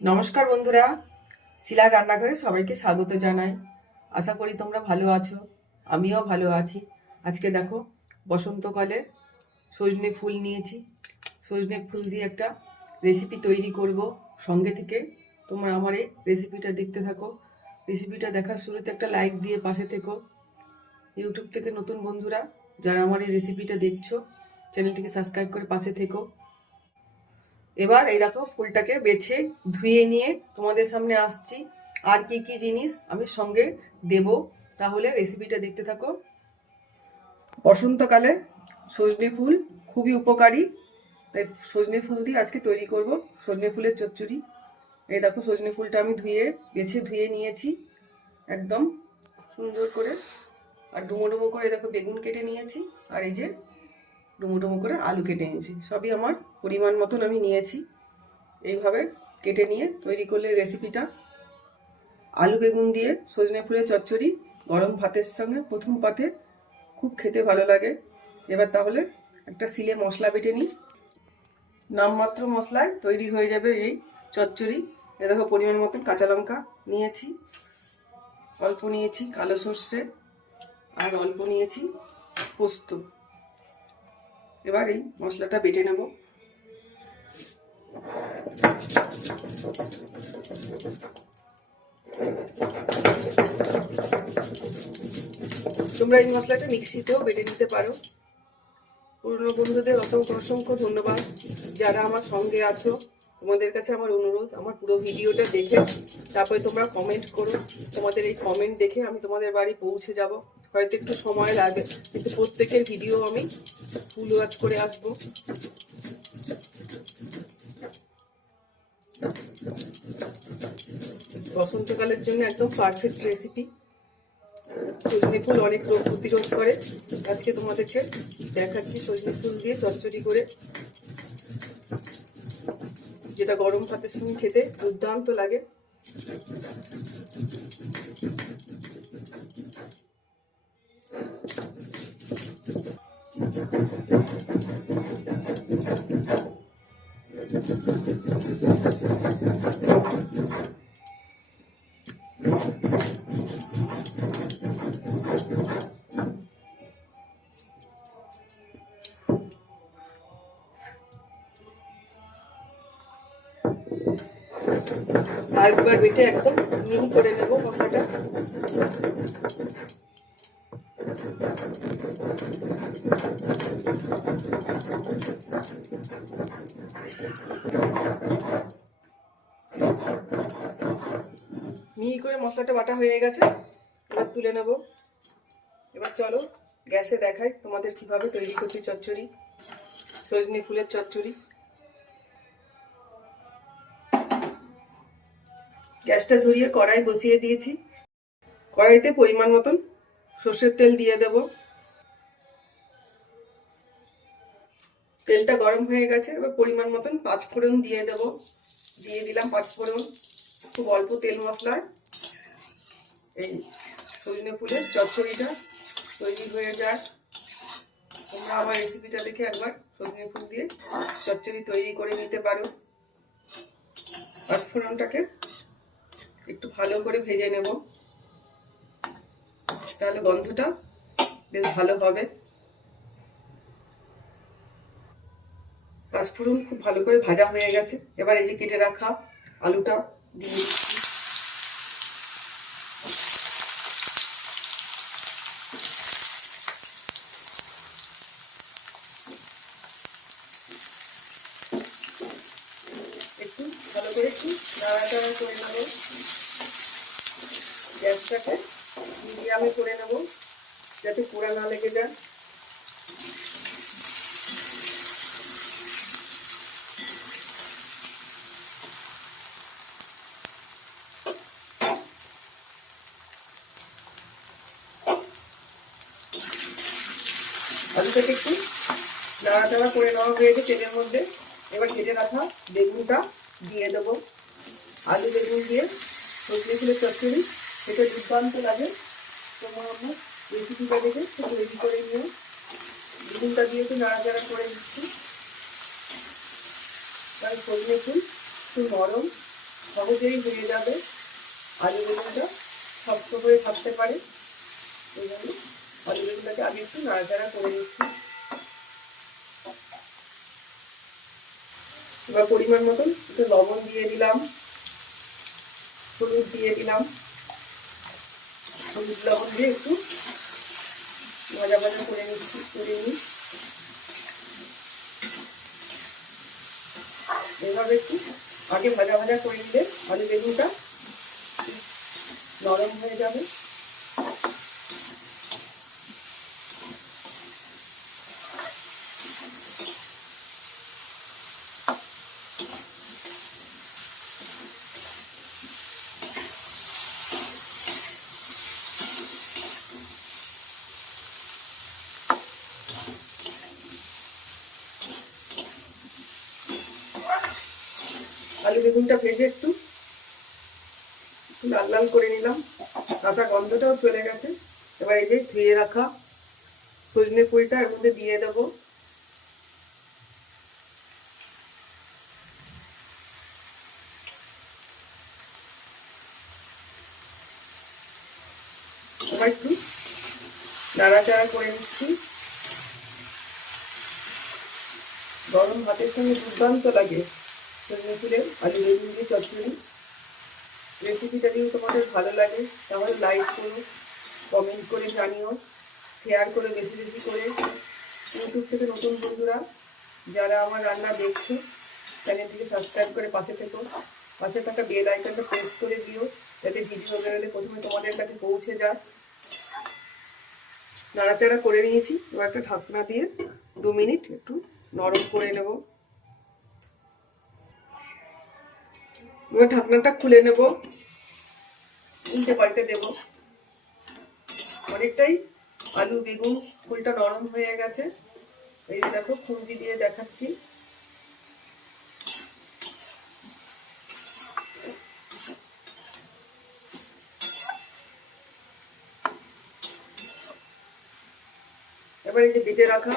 নমস্কার বন্ধুরা, শিলার রান্নাঘরে সবাইকে স্বাগত জানাই। আশা করি তোমরা ভালো আছো, আমিও ভালো আছি। আজকে দেখো, বসন্তকালের সজনে ফুল নিয়েছি। সজনে ফুল দিয়ে একটা রেসিপি তৈরি করব। সঙ্গে থেকে তোমরা আমার এই রেসিপিটা দেখতে থাকো। রেসিপিটা দেখার শুরুতে একটা লাইক দিয়ে পাশে থেকো। ইউটিউব থেকে নতুন বন্ধুরা যারা আমার এই রেসিপিটা দেখছো, চ্যানেলটিকে সাবস্ক্রাইব করে পাশে থেকো। এবার এই দেখো, ফুলটাকে বেছে ধুয়ে নিয়ে তোমাদের সামনে আসছি। আর কি কি জিনিস আমি সঙ্গে দেব, তাহলে রেসিপিটা দেখতে থাকো। বসন্তকালে সজনে ফুল খুবই উপকারী, তাই সজনে ফুল দিয়ে আজকে তৈরি করব সজনে ফুলের চচ্চড়ি। এই দেখো, সজনে ফুলটা আমি ধুয়ে নিয়েছি একদম সুন্দর করে। আর ডুমো ডুমো করে দেখো বেগুন কেটে নিয়েছি, আর এই যে ডুমো ডুমো করে আলু কেটে নিয়েছি। সবই আমার পরিমাণ মতন আমি নিয়েছি। এইভাবে কেটে নিয়ে তৈরি করলে রেসিপিটা আলু বেগুন দিয়ে সজনে ফুলের চচ্চড়ি গরম ভাতের সঙ্গে প্রথম পাতে খুব খেতে ভালো লাগে। এবার তাহলে একটা শিলে মশলা বেটে নিই। নামমাত্র মশলায় তৈরি হয়ে যাবে এই চচ্চড়ি। এ দেখো, পরিমাণ মতন কাঁচা লঙ্কা নিয়েছি, অল্প নিয়েছি কালো সর্ষে, আর অল্প নিয়েছি পোস্ত। এবার এই মশলাটা বেটে নেব। তোমরা এই মশলাটা মিক্সিতেও বেটে নিতে পারো। পুরনো বন্ধুদের অসংখ্য অসংখ্য ধন্যবাদ, যারা আমার সঙ্গে আছো। তোমাদের কাছে আমার অনুরোধ, আমার পুরো ভিডিওটা দেখে তারপরে তোমরা কমেন্ট করো। তোমাদের এই কমেন্ট দেখে আমি তোমাদের বাড়ি পৌঁছে যাব। হয়তো একটু সময় লাগে, কিন্তু প্রত্যেকের ভিডিও আমি ফুল ওয়াচ করে আসবো। বসন্তকালের জন্য একদম পারফেক্ট রেসিপি। সজনে ফুল অনেক রোগ প্রতিরোধ করে। আজকে তোমাদেরকে দেখাচ্ছি সজনে ফুল দিয়ে চচ্চড়ি করে, যেটা গরম ভাতের সঙ্গে খেতে দুর্দান্ত লাগে। আরেকবার বেটে একদম মিহি করে নেব মশলাটা। মিহি করে মশলাটা বাটা হয়ে গেছে, এবার তুলে নেব। এবার চলো গ্যাসে দেখাই তোমাদের কিভাবে তৈরি করছি চচ্চড়ি, সজনে ফুলের চচ্চড়ি। গ্যাসটা ধরিয়ে কড়াই বসিয়ে দিয়েছি। কড়াইতে পরিমাণ মতন সর্ষের তেল দিয়ে দেব। তেলটা গরম হয়ে গেছে, এবার পরিমাণ মতন পাঁচফোড়ন দিয়ে দেব। দিয়ে দিলাম পাঁচফোড়ন। খুব অল্প তেল মশলায় এই সজনে ফুলের চচ্চড়িটা তৈরি হয়ে যায়। তোমরা আমার রেসিপিটা দেখে একবার সজনে ফুল দিয়ে চচ্চড়ি তৈরি করে নিতে পারো। পাঁচফোড়নটাকে একটু ভালো করে ভেজে নেব, তাহলে গন্ধটা বেশ ভালো হবে। পাঁচফোড়ন খুব ভালো করে ভাজা হয়ে গেছে। এবার এই যে কেটে রাখা আলুটা দিয়ে দিচ্ছি। একটু ভালো করে একটু নাড়াচাড়া করে নেব। গ্যাসটাকে মিডিয়ামে করে নেব, যাতে পোড়া না লেগে যায়। আলুটাকে একটু নাড়াচাড়া করে নেওয়া হয়েছে তেলের মধ্যে। এবার কেটে রাখা বেগুনটা দিয়ে দেবো। আলু বেগুন দিয়ে সজনে ফুলের চচ্চড়ি এটা দুর্দান্ত লাগে। তোমরা আমার রেসিপিটা দেখে একটু রেডি করে নিও। বেগুনটা দিয়ে একটু নাড়াচাড়া করে দিচ্ছি, কারণ সজনে ফুল একটু নরম, সহজেই হয়ে যাবে। আলু বেগুনটা শক্ত করে থাকতে পারে, ওই জন্য আলু বেগুনটাকে আগে একটু নাড়াচাড়া করে নিচ্ছি। এবার পরিমাণ মতন একটু লবণ দিয়ে দিলাম, হলুদ দিয়ে দিলাম। হলুদ লবণ দিয়ে একটু ভাজা ভাজা করে নিচ্ছি, করে নিই। এভাবে একটু আগে ভাজা ভাজা করে নিলে আলু বেগুনটা নরম হয়ে যাবে। আলু বেগুনটা ভেজে একটু লাল লাল করে নিলাম, কাঁচা গন্ধটাও চলে গেছে। এবার এই যে ধুয়ে রাখা সজনে ফুলটা এর মধ্যে দিয়ে দেবো। এবার একটু নাড়াচাড়া করে নিচ্ছি। গরম ভাতের সঙ্গে দুর্দান্ত লাগে সজনে ফুলের আলু বেগুন দিয়ে চচ্চড়ি। রেসিপিটা যদি তোমাদের ভালো লাগে তাহলে লাইক করো, কমেন্ট করে জানিও, শেয়ার করে বেশি বেশি করে। ইউটিউব থেকে নতুন বন্ধুরা যারা আমার রান্না দেখছো চ্যানেলটিকে সাবস্ক্রাইব করে পাশে থেকো। পাশে থাকা বেল আইকনটা প্রেস করে দিও যাতে ভিডিও বেরোলে প্রথমে তোমাদের কাছে পৌঁছে যায়। নাড়াচাড়া করে নিয়েছি, এবার একটা ঢাকনা দিয়ে 2 মিনিট একটু নরম করে নেব। এবার ঢাকনাটা খুলে নেব, উল্টে পাল্টে দেব। অনেকটাই আলু বেগুন ফুলটা নরম হয়ে গেছে। এই দেখো খুন্তি দিয়ে দেখাচ্ছি। এবার এই যে বেটে রাখা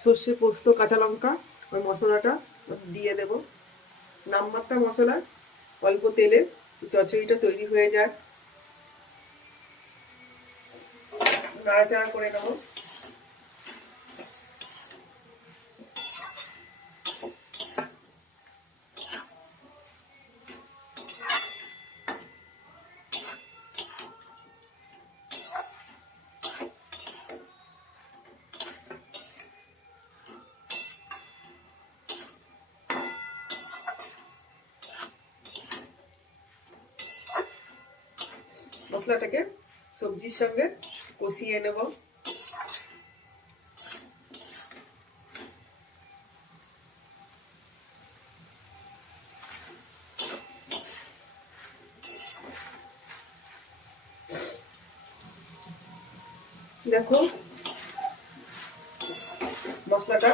সর্ষে পোস্ত কাঁচা লঙ্কা ওই মশলাটা দিয়ে দেব। নামমাত্রা মশলা, অল্প তেলে চচ্চড়িটা তৈরি হয়ে যায়। নাড়াচাড়া করে নেব। মশলাটাকে সবজির সঙ্গে কষিয়ে নেব। দেখো মশলাটা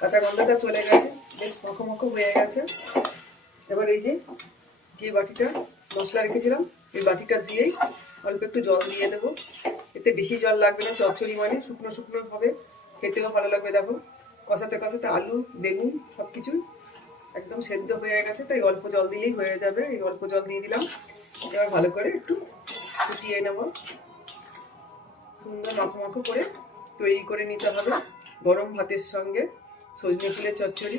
কাঁচা গন্ধটা চলে গেছে, বেশ মখো মখো হয়ে গেছে। এবার এই যে যে বাটিটা মশলা রেখেছিলাম এই বাটিটা দিয়েই অল্প একটু জল দিয়ে দেবো। এতে বেশি জল লাগবে না, চচ্চড়ি মানে শুকনো শুকনো হবে, খেতেও ভালো লাগবে। দেখো কষাতে কষাতে আলু বেগুন সব কিছু একদম সেদ্ধ হয়ে গেছে, তাই অল্প জল দিলেই হয়ে যাবে। এই অল্প জল দিয়ে দিলাম। এবার ভালো করে একটু ফুটিয়ে নেব। সুন্দর মাখো মাখো করে তৈরি করে নিতে হবে গরম ভাতের সঙ্গে সজনে ফুলের চচ্চড়ি।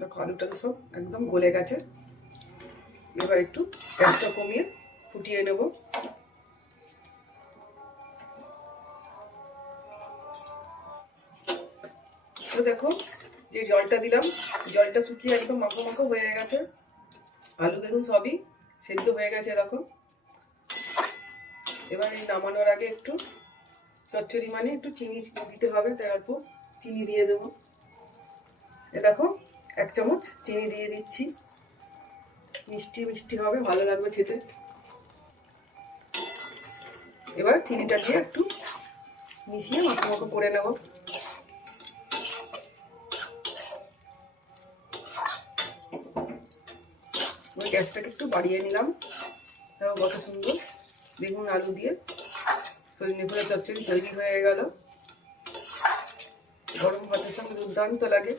দেখো আলু টালু সব একদম গলে গেছে। এবার একটু গ্যাসটা কমিয়ে ফুটিয়ে নেব। তো দেখো যে জলটা দিলাম, জলটা শুকিয়ে একদম মাখো মাখো হয়ে গেছে। আলু বেগুন সবই সেদ্ধ হয়ে গেছে দেখো। এবার এই নামানোর আগে একটু চচ্চড়ি মানে একটু চিনি দিতে হবে, তাই অল্প চিনি দিয়ে দেবো। এ দেখো 1 চামচ চিনি দিয়ে দিচ্ছি, মিষ্টি মিষ্টি হবে, ভালো লাগবে খেতে। এবার চিনিটা দিয়ে একটু মিশিয়ে মাখো মাখো করে নেব। গ্যাসটাকে একটু বাড়িয়ে নিলাম। দেখো কত সুন্দর বেগুন আলু দিয়ে সজনে ফুলের চচ্চড়ি তৈরি হয়ে গেল। গরম ভাতের সঙ্গে দুর্দান্ত লাগে।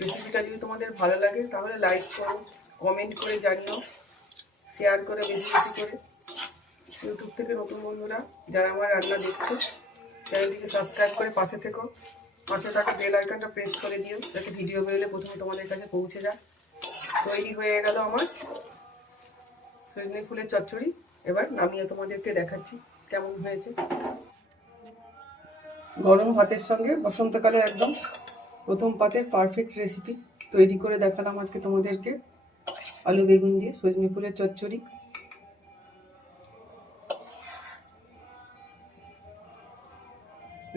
রেসিপিটা যদি তোমাদের ভালো লাগে তাহলে লাইক করো, কমেন্ট করে জানিও, শেয়ার করে বেশি বেশি করে। ইউটিউব থেকে নতুন বন্ধুরা যারা আমার রান্না দেখছো চ্যানেলটিকে সাবস্ক্রাইব করে পাশে থেকো। পাশে থাকা বেল আইকনটা প্রেস করে দিও যাতে ভিডিও বেরোলে প্রথমে তোমাদের কাছে পৌঁছে যায়। তৈরি হয়ে গেল আমার সজনে ফুলের চচ্চড়ি। এবার নামিয়ে তোমাদেরকে দেখাচ্ছি কেমন হয়েছে। গরম ভাতের সঙ্গে বসন্তকালে একদম প্রথম পাতের পারফেক্ট রেসিপি তৈরি করে দেখালাম আজকে তোমাদেরকে। আলু বেগুন দিয়ে সজনে ফুলের চচ্চড়ি।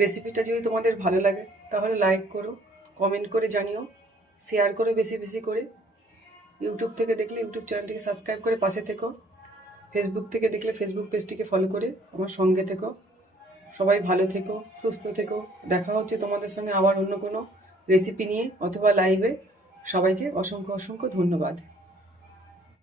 রেসিপিটা যদি তোমাদের ভালো লাগে তাহলে লাইক করো, কমেন্ট করে জানিও, শেয়ার করো বেশি বেশি করে। ইউটিউব থেকে দেখলে ইউটিউব চ্যানেলটিকে সাবস্ক্রাইব করে পাশে থেকো। ফেসবুক থেকে দেখলে ফেসবুক পেজটিকে ফলো করে আমার সঙ্গে থেকো। সবাই ভালো থেকো, সুস্থ থেকো। দেখা হচ্ছে তোমাদের সঙ্গে আবার অন্য কোনো রেসিপি নিয়ে অথবা লাইভে। সবাইকে অসংখ্য অসংখ্য ধন্যবাদ।